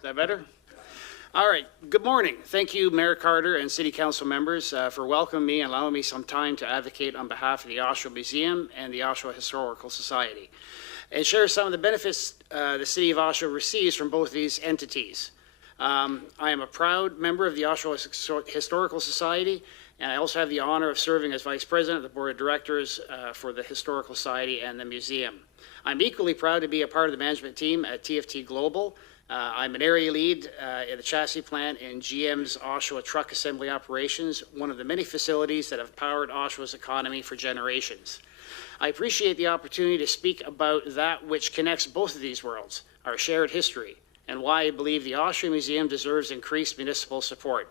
Is that better? All right. Good morning. Thank you, Mayor Carter and City Council members, for welcoming me and allowing me some time to advocate on behalf of the Oshawa Museum and the Oshawa Historical Society and share some of the benefits the City of Oshawa receives from both these entities. I am a proud member of the Oshawa Historical Society, and I also have the honor of serving as Vice President of the Board of Directors for the Historical Society and the Museum. I'm equally proud to be a part of the management team at TFT Global. I'm an area lead in the chassis plant in GM's Oshawa truck assembly operations, one of the many facilities that have powered Oshawa's economy for generations. I appreciate the opportunity to speak about that which connects both of these worlds, our shared history, and why I believe the Oshawa Museum deserves increased municipal support.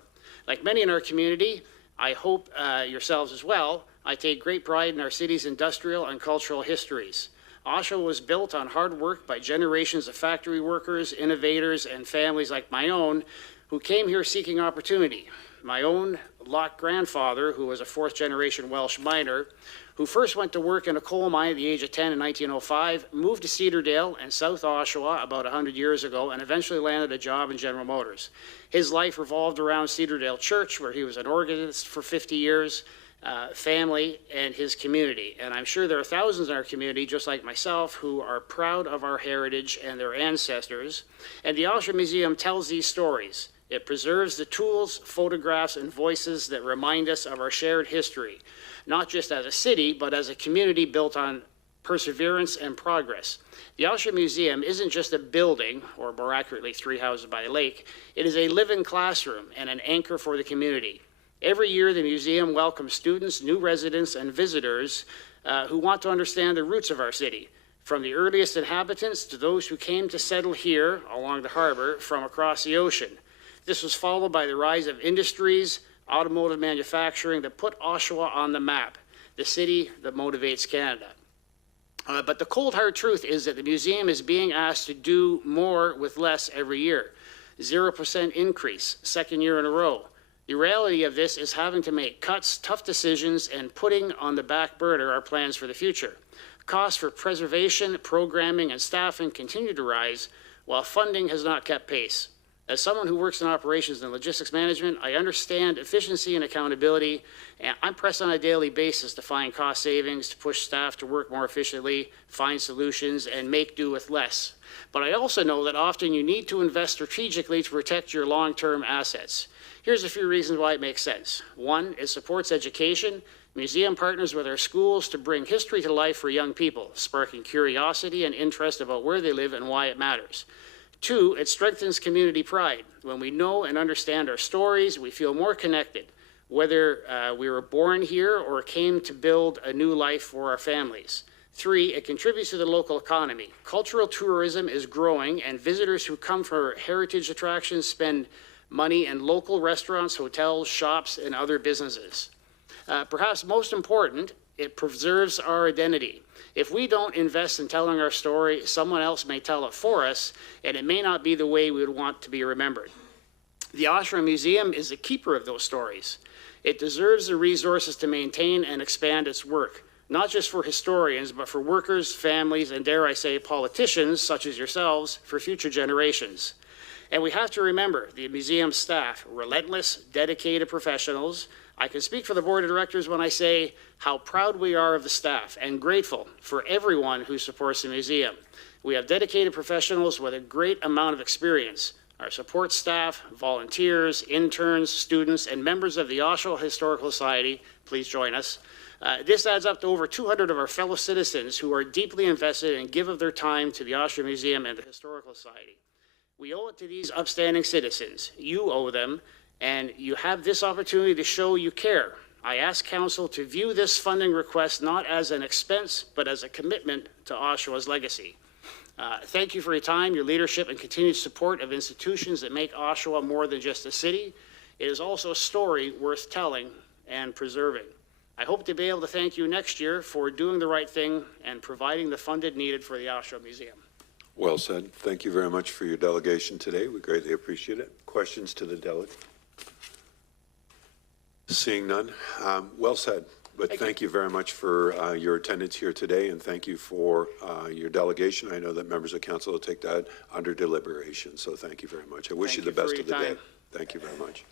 Like many in our community, I hope yourselves as well, I take great pride in our city's industrial and cultural histories. Oshawa was built on hard work by generations of factory workers, innovators, and families like my own who came here seeking opportunity. My own Locke grandfather, who was a fourth-generation Welsh miner, who first went to work in a coal mine at the age of 10 in 1905, moved to Cedardale and South Oshawa about 100 years ago, and eventually landed a job in General Motors. His life revolved around Cedardale Church, where he was an organist for 50 years, family, and his community. And I'm sure there are thousands in our community, just like myself, who are proud of our heritage and their ancestors. And the Oshawa Museum tells these stories. It preserves the tools, photographs, and voices that remind us of our shared history, not just as a city, but as a community built on perseverance and progress. The Oshawa Museum isn't just a building, or more accurately, 3 houses by a lake. It is a living classroom and an anchor for the community. Every year, the museum welcomes students, new residents, and visitors who want to understand the roots of our city, from the earliest inhabitants to those who came to settle here along the harbor from across the ocean. This was followed by the rise of industries, automotive manufacturing that put Oshawa on the map, the city that motivates Canada. But the cold hard truth is that the museum is being asked to do more with less every year. 0% increase, second year in a row. The reality of this is having to make cuts, tough decisions, and putting on the back burner our plans for the future. Costs for preservation, programming, and staffing continue to rise, while funding has not kept pace. As someone who works in operations and logistics management, I understand efficiency and accountability, and I'm pressed on a daily basis to find cost savings, to push staff to work more efficiently, find solutions, and make do with less. But I also know that often you need to invest strategically to protect your long-term assets. Here's a few reasons why it makes sense. One, it supports education. Museum partners with our schools to bring history to life for young people, sparking curiosity and interest about where they live and why it matters. Two, it strengthens community pride. When we know and understand our stories, we feel more connected, whether we were born here or came to build a new life for our families. Three, it contributes to the local economy. Cultural tourism is growing, and visitors who come for heritage attractions spend money in local restaurants, hotels, shops, and other businesses. Perhaps most important, it preserves our identity. If we don't invest in telling our story, someone else may tell it for us, and it may not be the way we would want to be remembered. The Oshawa Museum is the keeper of those stories. It deserves the resources to maintain and expand its work, not just for historians, but for workers, families, and dare I say, politicians, such as yourselves, for future generations. And we have to remember the museum staff, relentless, dedicated professionals. I can speak for the board of directors when I say how proud we are of the staff and grateful for everyone who supports the museum. We have dedicated professionals with a great amount of experience. Our support staff, volunteers, interns, students, and members of the Oshawa Historical Society, please join us. This adds up to over 200 of our fellow citizens who are deeply invested and give of their time to the Oshawa Museum and the Historical Society. We owe it to these upstanding citizens. You owe them, and you have this opportunity to show you care. I ask Council to view this funding request not as an expense, but as a commitment to Oshawa's legacy. Thank you for your time, your leadership, and continued support of institutions that make Oshawa more than just a city. It is also a story worth telling and preserving. I hope to be able to thank you next year for doing the right thing and providing the funding needed for the Oshawa Museum. Well said. Thank you very much for your delegation today. We greatly appreciate it. Questions to the delegate? Seeing none. Well said. But thank you very much for your attendance here today, and thank you for your delegation. I know that members of council will take that under deliberation, so thank you very much. I wish you the best of the day. Thank you very much.